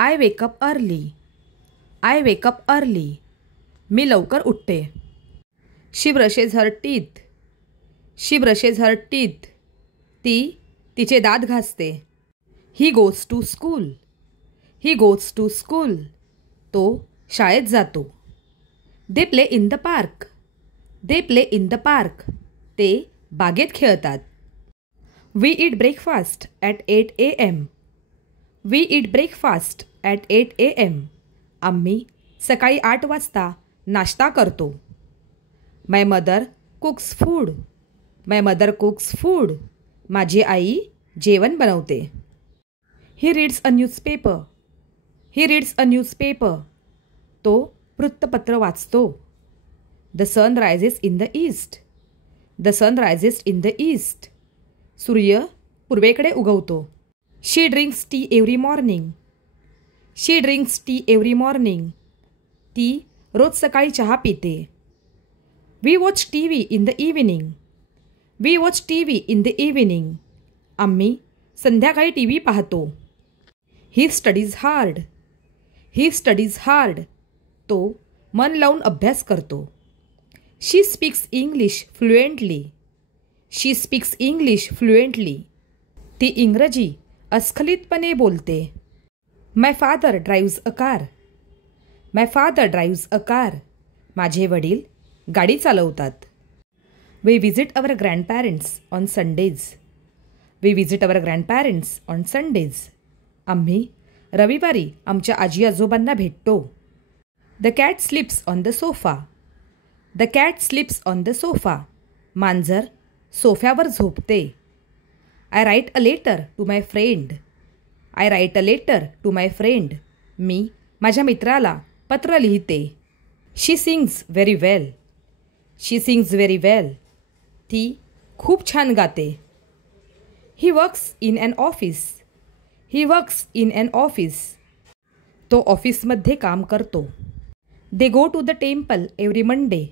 I wake up early. I wake up early. मी लवकर उठते. She brushes her teeth. She brushes her teeth. ती तिचे दात घासते. He goes to school. He goes to school. तो शाळेत जातो. They play in the park. They play in the park. ते बागेत खेळतात. We eat breakfast at 8 AM. We eat breakfast at 8 AM. आम्ही सकाळी 8 वाजता नाश्ता करतो. My mother cooks food. My mother cooks food. माझी आई जेवण बनवते. He reads a newspaper. He reads a newspaper. तो वृत्तपत्र वाचतो. The sun rises in the east. The sun rises in the east. सूर्य पूर्वेकडे उगवतो. She drinks tea every morning. She drinks tea every morning. ती रोज सकाळी चहा पिते. We watch T V in the evening. We watch T V in the evening. आम्ही संध्याकाळी टी व्ही पाहतो. He studies hard. He studies hard. तो मन लावून अभ्यास करतो. She speaks English fluently. She speaks English fluently. ती इंग्रजी अस्खलितपणे बोलते. My father drives a car. My father drives a car. माझे वडील गाडी चालवतात. We visit our grandparents on Sundays. We visit our grandparents on Sundays. आम्ही रविवारी आमच्या आजी आजोबांना भेटतो. The cat sleeps on the sofa. The cat sleeps on the sofa. मांजर सोफ्यावर झोपते. I write a letter to my friend. I write a letter to my friend. मी माझ्या मित्राला पत्र लिहिते. She sings very well. She sings very well. ती खूप छान गाते. He works in an office. He works in an office. तो ऑफिसमध्ये काम करतो. They go to the temple every Monday.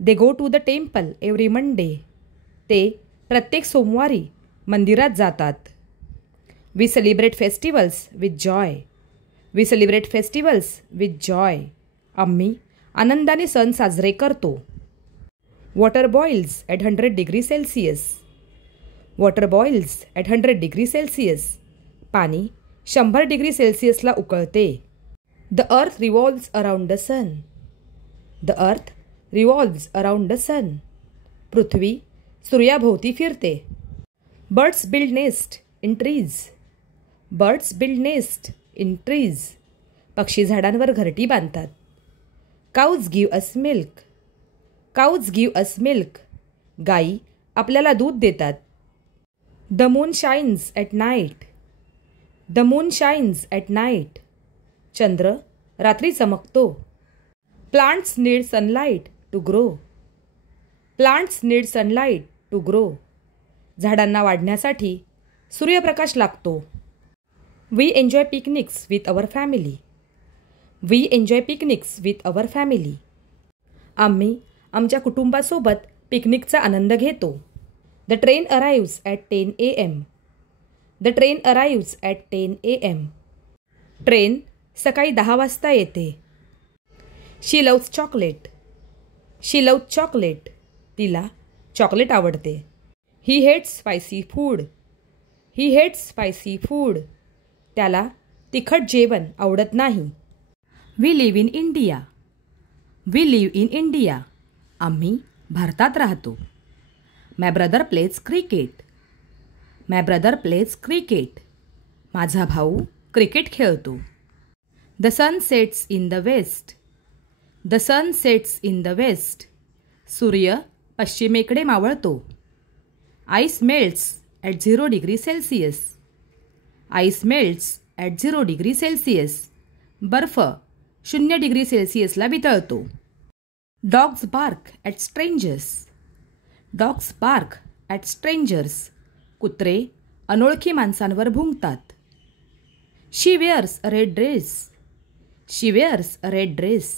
They go to the temple every Monday. ते प्रत्येक सोमवारी मंदिरात जातात. We celebrate festivals with joy. We celebrate festivals with Joy. आम्ही आनंदाने सण साजरे करतो. Water boils at 100 degree Celsius. Water boils at 100 degree Celsius. पाणी 100 डिग्री सेल्सिअसला उकळते. The earth revolves around the sun. The earth revolves around the sun. पृथ्वी सूर्याभोवती फिरते. Birds build nest in trees. Birds build nest in trees. पक्षी झाडांवर घरटी बांधतात. Cows give us milk. Cows give us milk. गाई आपल्याला दूध देतात. The moon shines at night. The moon shines at night. चंद्र रात्री चमकतो. Plants need sunlight to grow. Plants need sunlight to grow. झाडांना वाढण्यासाठी सूर्यप्रकाश लागतो. We enjoy picnics with our family. We enjoy picnics with our family. आम्ही आमच्या कुटुंबासोबत पिकनिकचा आनंद घेतो. The train arrives at 10 AM. The train arrives at 10 AM. Train सकाळी 10 वाजता येते. She loves chocolate. She loves chocolate. तिला चॉकलेट आवडते. He hates spicy food. He hates spicy food. त्याला तिखट जेवण आवडत नाही. We live in India. We live in India. आम्ही भारतात राहतो. My brother plays cricket. My brother plays cricket. माझा भाऊ क्रिकेट खेळतो. The sun sets in the west. The sun sets in the west. सूर्य पश्चिमेकडे मावळतो. Ice melts at 0 degree Celsius. Ice melts at 0 degree Celsius. बर्फ 0 degree सेल्सिअसला वितळतो. Dogs bark at strangers. Dogs bark at strangers. कुत्रे अनोळखी माणसांवर भुंकतात. She wears a red dress. She wears a red dress.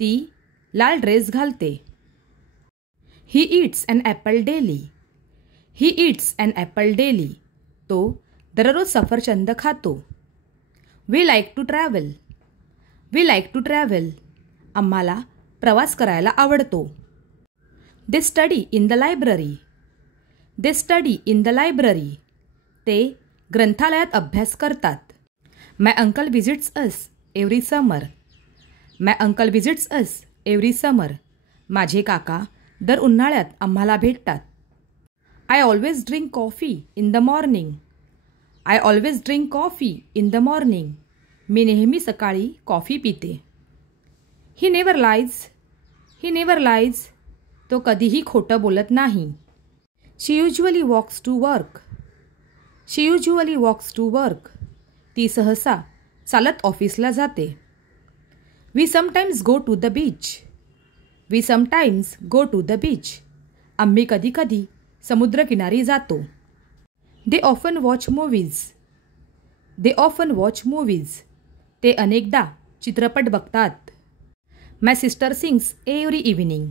ती लाल ड्रेस घालते. He eats an apple daily. He eats an apple daily. तो दररोज सफरचंद खातो. We like to travel. We like to travel. आम्हाला प्रवास करायला आवडतो. They study in the library. They study in the library. ते ग्रंथालयात अभ्यास करतात. My uncle visits us every summer. My uncle visits us every समर. माझे काका दर उन्हाळ्यात आम्हाला भेटतात. I always drink coffee in the morning. I always drink coffee in the morning. मी नेहमी सकाळी कॉफी पिते. He never lies. He never lies. तो कधीही खोटं बोलत नाही. She usually walks to work. She usually walks to work. ती सहसा चालत ऑफिसला जाते. We sometimes go to the beach. We sometimes go to the beach. आम्ही कधीकधी समुद्रकिनारी जातो. They often watch movies. They often watch movies. ते अनेकदा चित्रपट बघतात. My sister sings every evening.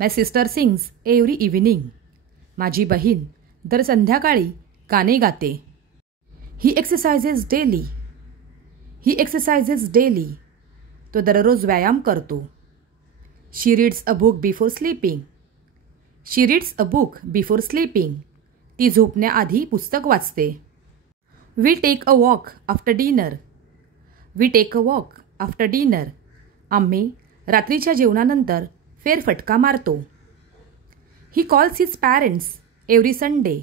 My sister sings every evening. माझी बहीण दर संध्याकाळी गाणे गाते. He exercises daily. He exercises daily. तो दररोज व्यायाम करतो. She reads a book before sleeping. She reads a book before sleeping. ती झोपण्याआधी पुस्तक वाचते. We take a walk after dinner. We take a walk after dinner. आम्ही रात्रीच्या जेवणानंतर फेरफटका मारतो. ही calls his parents every Sunday.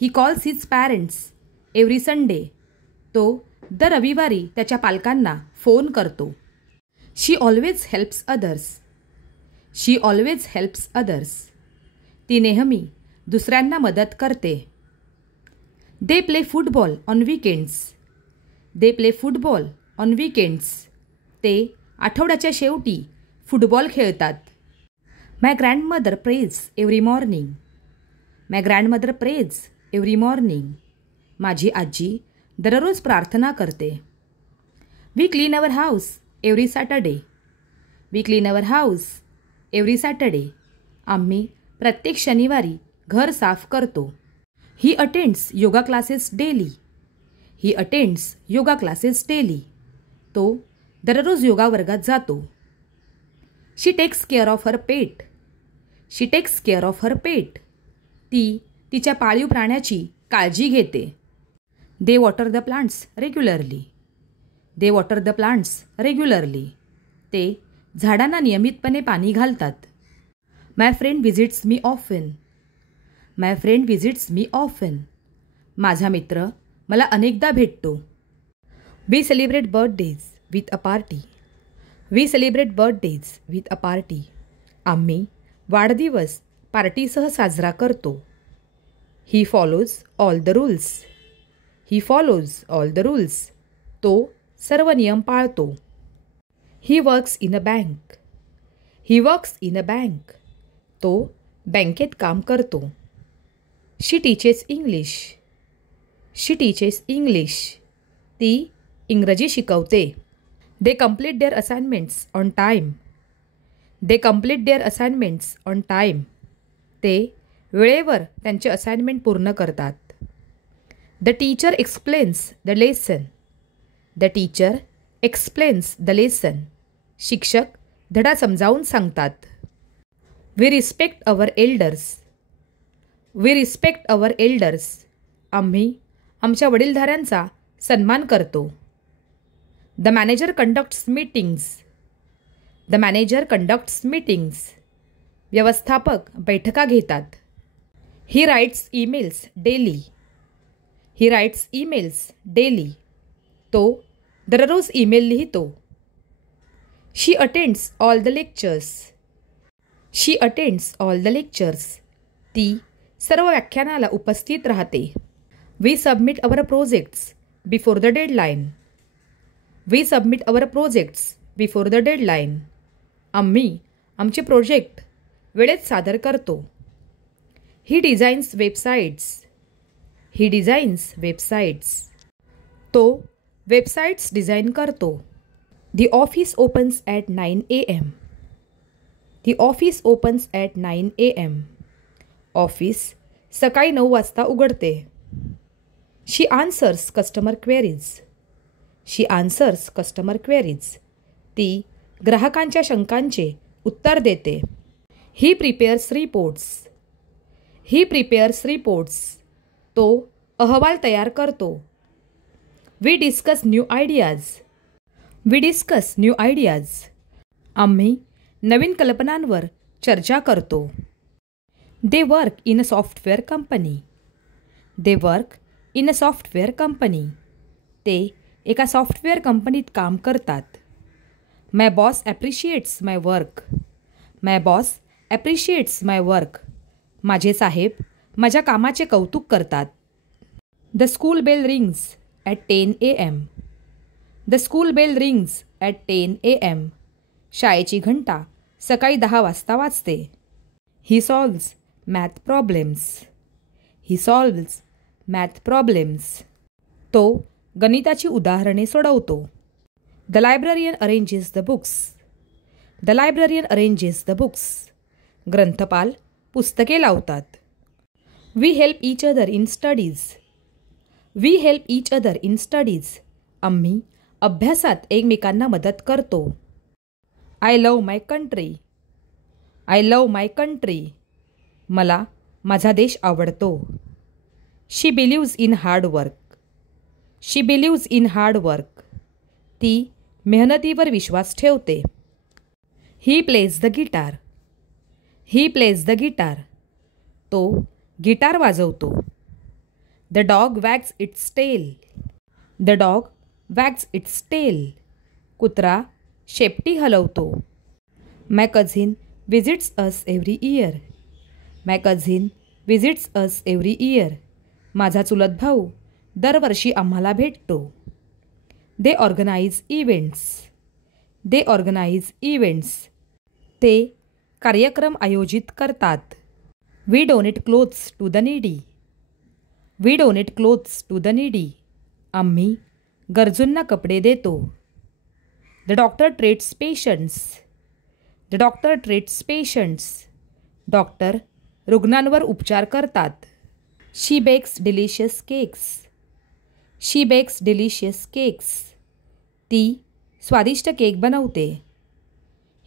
He calls his parents every Sunday. तो दर रविवारी त्याच्या पालकांना फोन करतो. She always helps others. She always helps others. ती नेहमी दुसऱ्यांना मदत करते. They play football on weekends. They play football on weekends. ते आठवड्याच्या शेवटी फुटबॉल खेळतात. My grandmother prays every morning. My grandmother prays every morning. माझी आजी दररोज प्रार्थना करते. We clean our house every Saturday. We clean our house every Saturday. आम्ही प्रत्येक शनिवारी घर साफ करतो. He attends yoga classes daily. He attends yoga classes daily. तो दररोज योगा वर्गात जातो. She takes care of her pet. She takes care of her pet. ती तिच्या पाळीव प्राण्याची काळजी घेते. They water the plants regularly. They water the plants regularly. ते झाडांना नियमितपणे पाणी घालतात. My friend visits me often. My friend visits me often. माझा मित्र मला अनेकदा भेटतो. We celebrate birthdays with a party. We celebrate birthdays with a party. आम्ही वाढदिवस पार्टीसह साजरा करतो. He follows all the rules. He follows all the rules. तो सर्व नियम पाळतो. He works in a bank. He works in a bank. तो बँकेत काम करतो. She teaches English. She teaches English. ती इंग्रजी शिकवते. They complete their assignments on time. They complete their assignments on time. ते वेळेवर त्यांचे असाइनमेंट पूर्ण करतात. The teacher explains the lesson. The teacher explains the lesson. शिक्षक धडा समजावून सांगतात. We respect our elders. We respect our elders. आम्ही आमच्या वडीलधाऱ्यांचा सन्मान करतो. The manager conducts meetings. The manager conducts meetings. व्यवस्थापक बैठका घेतात. He writes emails daily. He writes emails daily. तो दररोज ईमेल लिहितो. She attends all the lectures. She attends all the lectures. ती सर्व व्याख्यानाला उपस्थित राहते. We submit our projects before the deadline. We submit our projects before the deadline. आम्ही आमचे प्रोजेक्ट वेळेत सादर करतो. He designs websites. He designs websites. तो वेबसाईट्स डिझाईन करतो. The office opens at 9 AM. The office opens at 9 AM. Office सकाळी 9 वाजता उघडते. She answers customer queries. She answers customer queries. ती ग्राहकांच्या शंकांचे उत्तर देते. He prepares reports. He prepares reports. तो अहवाल तयार करतो. We discuss new ideas. We discuss new ideas. आम्ही नवीन कल्पनांवर चर्चा करतो. They work in a software company. They work in a software company. ते एका सॉफ्टवेअर कंपनीत काम करतात. My boss appreciates my work. My boss appreciates my work. माझे साहेब माझ्या कामाचे कौतुक करतात. The school bell rings at 10 AM. The school bell rings at 10 AM. शाळेची घंटा सकाळी 10 वाजता वाजते. He solves math problems. He solves math problems. तो गणिताची उदाहरणे सोडवतो. The librarian arranges the books. The librarian arranges the books. ग्रंथपाल पुस्तके लावतात. We help each other in studies. We help each other in studies. आम्ही अभ्यासात एकमेकांना मदत करतो. I love my country. I love my country. मला माझा देश आवडतो. She believes in hard work. She believes in hard work. ती मेहनतीवर विश्वास ठेवते. He plays the guitar. He plays the guitar. तो गिटार वाजवतो. The dog wags its tail. The dog wags its tail. कुत्रा शेपटी हलवतो. My cousin visits us every year. My cousin visits us every year. माझा चुलत भाऊ दरवर्षी आम्हाला भेटतो. They organise events. They organise events. ते कार्यक्रम आयोजित करतात. We donate clothes to the needy. We donate clothes to the needy. आम्ही गरजूंना कपडे देतो. The doctor treats patients. The doctor treats patients. Doctor रुग्णांवर उपचार करतात. She bakes delicious cakes. She bakes delicious cakes. ती स्वादिष्ट केक बनवते.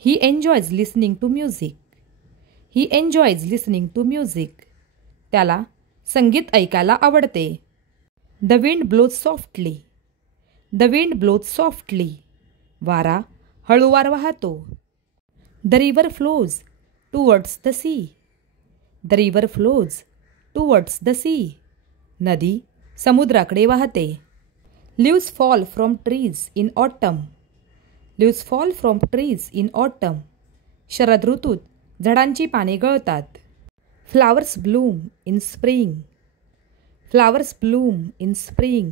He enjoys listening to music. He enjoys listening to music. त्याला संगीत ऐकायला आवडते. The wind blows softly. The wind blows softly. वारा हळूवार वाहतो. The river flows towards the sea. The river flows towards the sea. नदी समुद्राकडे वाहते. Leaves fall from trees in autumn. Leaves fall from trees in autumn. शरद ऋतूत झाडांची पाने गळतात. Flowers bloom in spring. Flowers bloom in spring.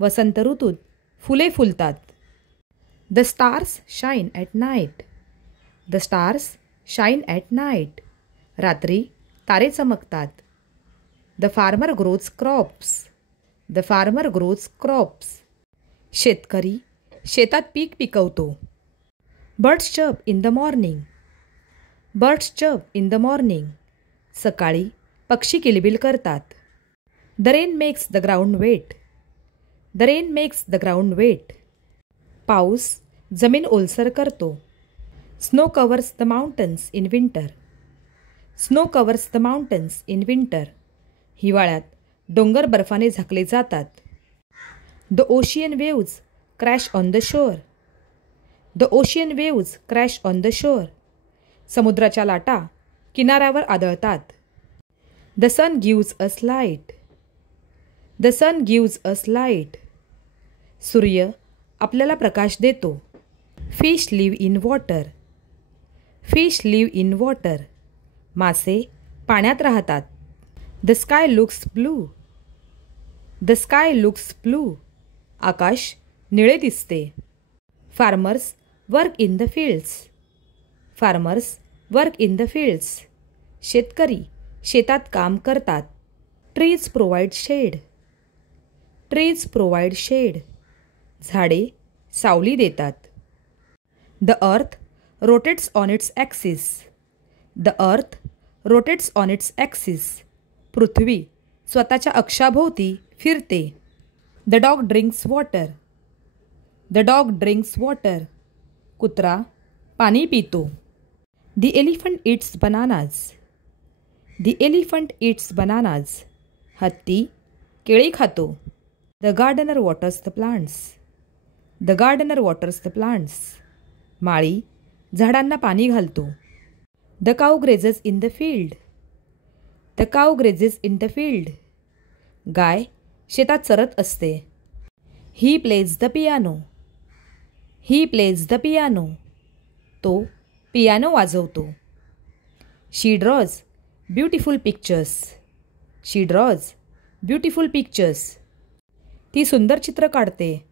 वसंत ऋतूत फुले फुलतात. The stars shine at night. The stars shine at night. रात्री तारे चमकतात. The farmer grows crops. The farmer grows crops. शेतकरी शेतात पीक पिकवतो. Birds chirp in the morning. Birds chirp in the morning. सकाळी पक्षी किलबिल करतात. The rain makes the ground wet. The rain makes the ground wet. पाऊस जमीन ओलसर करतो. Snow covers the mountains in winter. Snow covers the mountains in winter. हिवाळ्यात डोंगर बर्फाने झाकले जातात. The ocean waves crash on the shore. The ocean waves crash on the shore. समुद्राच्या लाटा किनाऱ्यावर आदळतात. The sun gives us light. The sun gives us light. सूर्य आपल्याला प्रकाश देतो. Fish live in water. Fish live in water. मासे पाण्यात राहतात. The sky looks blue. The sky looks blue. आकाश निळे दिसते. Farmers work in the fields. Farmers work in the fields. शेतकरी शेतात काम करतात. Trees provide shade. Trees provide shade. झाडे सावली देतात. The earth rotates on its axis. The earth rotates on its axis. पृथ्वी स्वतःच्या अक्षाभोवती फिरते. The dog drinks water. The dog drinks water. कुत्रा पाणी पितो. The elephant eats bananas. The elephant eats bananas. हत्ती केळी खातो. The gardener waters the plants. The gardener waters the plants. माळी झाडांना पाणी घालतो. The cow grazes in the field. The cow grazes in the field. गाय शेतात चरत असते. He plays the piano. He plays the piano. तो पियानो वाजवतो. She draws beautiful pictures. She draws beautiful pictures. ती सुंदर चित्र काढते.